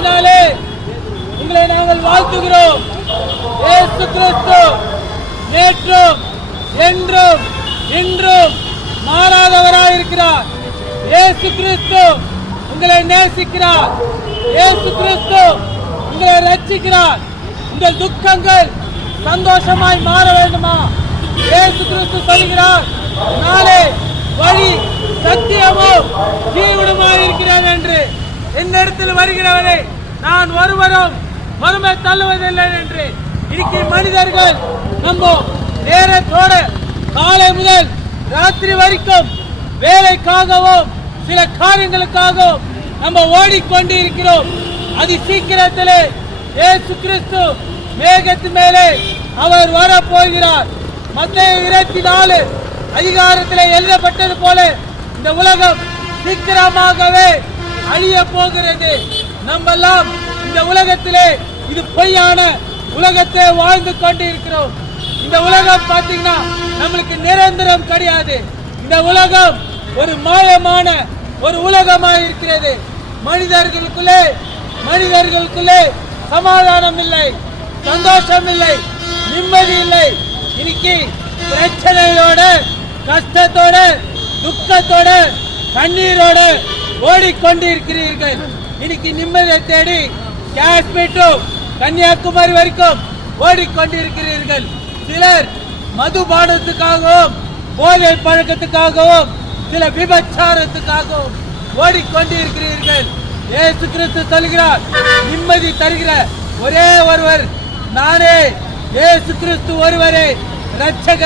நாமத்தினாலே உங்களை நாங்கள் வாழ்த்துகிறோம். இயேசு கிறிஸ்து நேற்றும் என்றும் இன்றும் மாறாதவராயிருக்கிறார். இயேசு கிறிஸ்து உங்களை நேசிக்கிறார். இயேசு கிறிஸ்து உங்களை ரட்சிக்கிறார். உங்கள் துக்கங்கள் சந்தோஷமாய் மாற வேண்டுமா? இயேசு கிறிஸ்து சொல்கிறார், நானே வழி சத்தியமும் ஜீவனுமாய் இருக்கிறார் என்று. என்னிடத்தில் வருகிறவரை நான் ஒருவரும் மறுமை தள்ளுவதில்லை என்று. இருக்கிற மனிதர்கள் நம்ம நேரத்தோட காலை முதல் ராத்திரி வரைக்கும் வேலைக்காகவும் சில காரியங்களுக்காகவும் நம்ம ஓடிக்கொண்டு இருக்கிறோம். அது சீக்கிரத்திலே இயேசு கிறிஸ்து மேகத்து மேலே அவர் வர போகிறார். மத்தேயு 24 அதிகாரத்திலே எழுதப்பட்டது போல இந்த உலகம் சீக்கிரமாகவே அழிய போகிறது. நம்ம எல்லாம் இந்த உலகத்திலே இது பொய்யான உலகத்தை வாழ்ந்து கொண்டு இருக்கிறோம். இந்த உலகம் பாத்தீங்கன்னா நம்மளுக்கு நிரந்தரம் கிடையாது. இந்த உலகம் ஒரு மாயமான ஒரு உலகமாக இருக்கிறது. மனிதர்களுக்குள்ளே சமாதானம் இல்லை, சந்தோஷம் இல்லை, நிம்மதி இல்லை. இன்னைக்கு பிரச்சனையோட, கஷ்டத்தோட, துக்கத்தோட, கண்ணீரோட ஓடிக்கொண்டிருக்கிறீர்கள். இன்னைக்கு நிம்மதியை தேடி காஷ்மீர் டு கன்னியாகுமரி வரைக்கும் ஓடிக்கொண்டிருக்கிறீர்கள். சிலர் மதுபானத்துக்காகவும் போதை பழக்கத்துக்காகவும் சில விபச்சாரத்துக்காகவும் ஓடிக்கொண்டிருக்கிறீர்கள். இயேசு கிறிஸ்து சொல்கிறார், நிம்மதி தருகிற ஒரே ஒருவர் நானே. இயேசு கிறிஸ்து ஒருவரே இரட்சகர்.